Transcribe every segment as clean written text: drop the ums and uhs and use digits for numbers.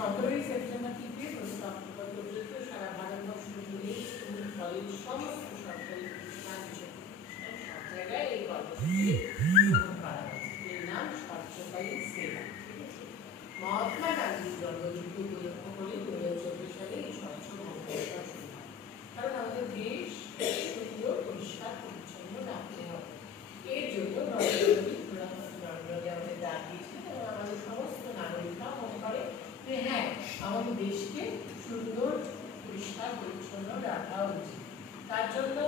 17ই September থেকে 1 October পর্যন্ত সারা ভারতবর্ষ জুড়ে স্কুল কলেজ সমস্ত সরকারি প্রতিষ্ঠান সব জায়গায় এই কর্মসূচি গ্রহণ করা হয়েছে। এর নাম স্বচ্ছতাই সেবা। মহাত্মা গান্ধীর জন্মদিনকে উপলক্ষ করে 2024 সালে এই স্বচ্ছ ভারত অভিযান শুরু হয়। কারণ আমাদের দেশ সুন্দর পরিষ্কার পরিচ্ছন্ন রাখতে হবে। এর জন্য নরেন্দ্র মোদী আমাদের ডাক দিয়েছেন এবং আমাদের সমস্ত নাগরিকরা মনে করে যে হ্যাঁ, আমাদের দেশকে সুন্দর পরিষ্কার পরিচ্ছন্ন রাখা উচিত। তার জন্য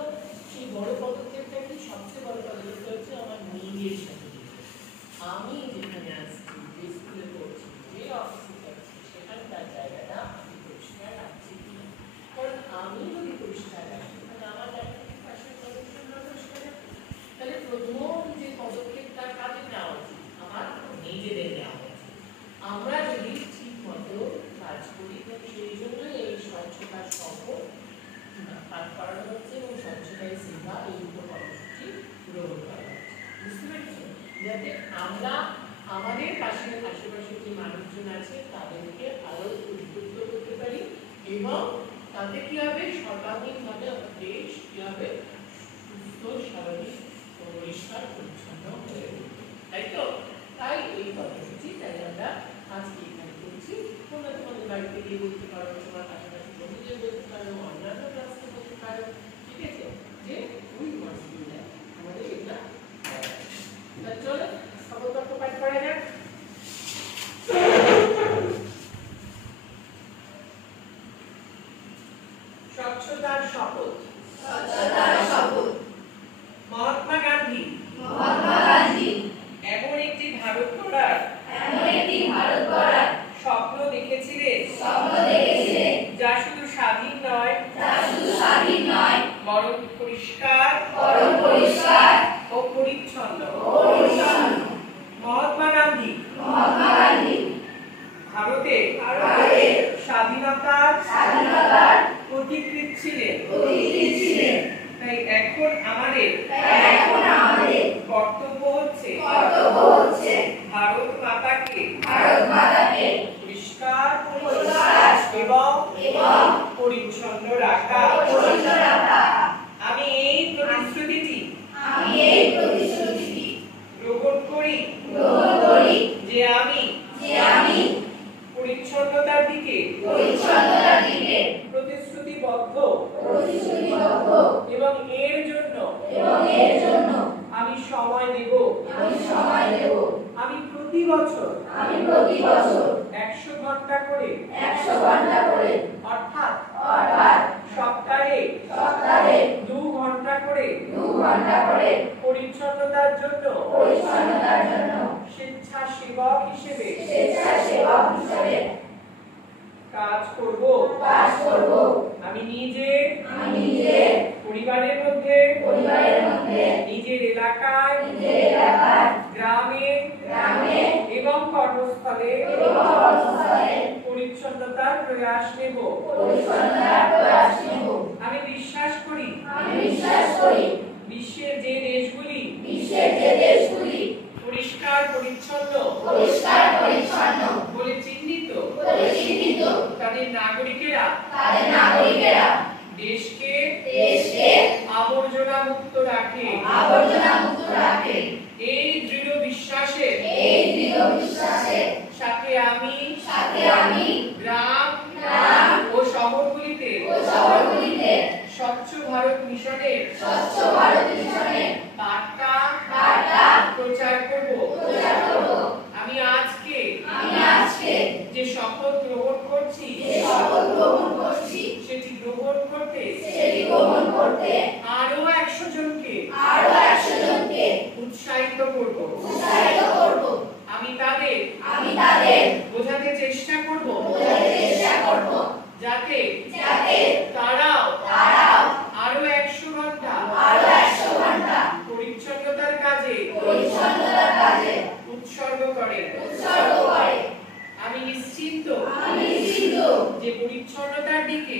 সেই বড় পদক্ষেপটা কি, সবচেয়ে বড় পদক্ষেপ হচ্ছে আমার নিজের সাথে। আমি যেখানে আসছি, যে স্কুলে পড়ছি, যে অফিসে যাচ্ছি, সেখানকার জায়গাটা আমি পরিষ্কার রাখছি কিনা। কারণ আমি যদি পরিষ্কার রাখি তাহলে আমার জায়গাটা পাশের পরিচ্ছন্ন পরিষ্কার রাখি। তাহলে প্রথম যে পদক্ষেপটা কাজে নেওয়া উচিত, আমার নিজেদের নেওয়া উচিত। আমরা যদি ঠিক মতো কাজ করি, সেই জন্যই এই স্বচ্ছতা শপথ পাঠ করানো হচ্ছে এবং স্বচ্ছতাই সেবা এই দুটো কর্মসূচি গ্রহণ করা হচ্ছে। বুঝতে পেরেছি? যাতে আমরা আমাদের আশেপাশে যে মানুষজন আছে তাদেরকে আরো উদ্বুদ্ধ করতে পারি এবং তাতে কি হবে, সর্বাঙ্গীনভাবে আমাদের দেশ কি হবে, সুস্থ স্বাভাবিক পরিষ্কার পরিচ্ছন্ন হয়ে উঠবে। তাই তো? তাই এই কর্মসূচি তাই আমরা আজকে এখানে করছি। তোমরা তোমাদের বাড়িতে গিয়ে বলতে পারো, তোমার কাছাকাছি বন্ধুদের বলতে পারো, অন্যান্য ক্লাসে বলতে পারো। ঠিক আছে? যে উই মাস্ট ডু দ্যাট, আমাদের এটা চলো শপথ বাক্য পাঠ করা যাক। স্বচ্ছতার শপথ। স্বচ্ছতার শপথ। মহাত্মা গান্ধী এমন একটি ভারত গড়ার স্বপ্ন দেখেছিলেন, যা শুধু স্বাধীন নয় বরং পরিষ্কার ও পরিচ্ছন্ন। মহাত্মা গান্ধী ভারতের স্বাধীনতার প্রতীকৃৎ ছিলেন। তাই এখন আমাদের কর্তব্য হচ্ছে ভারত মাতাকে পরিষ্কার এবং পরিচ্ছন্ন রাখা। আমি এই প্রতিশ্রুতিটি গ্রহণ করি যে আমি পরিচ্ছন্নতার দিকে প্রতিশ্রুতিবদ্ধ এবং এর জন্য আমি সময় দেব। আমি প্রতি বছর 100 ঘন্টা করে অর্থাৎ সপ্তাহে 2 ঘন্টা করে পরিচ্ছন্নতার জন্য স্বেচ্ছাসেবক হিসেবে কাজ করব। আমি নিজে পরিবারের মধ্যে নিজের এলাকায় গ্রামে এবং কর্মস্থলে পরিচ্ছন্নতার প্রয়াস নেব। আমি বিশ্বাস করি বিশ্বের যে দেশগুলি পরিষ্কার পরিচ্ছন্ন বলে চিহ্নিত, তাদের নাগরিকেরা দেশকে আবর্জনা মুক্ত রাখে। এই দৃঢ় বিশ্বাসের সাথে আমি গ্রাম ও শহরগুলিতে স্বচ্ছ ভারত মিশনের বার্তা প্রচার করব। আমি আজকে যে শপথ গ্রহণ করছি সেটি গ্রহণ করতে আরো 100 জনকে উৎসাহিত করব। আমি তাদের বোঝাতে চেষ্টা করব যাতে তারাও আরো 100 ঘন্টা পরিচ্ছন্নতার কাজে উৎসর্গ করে। আমি নিশ্চিত যে পরিচ্ছন্নতার দিকে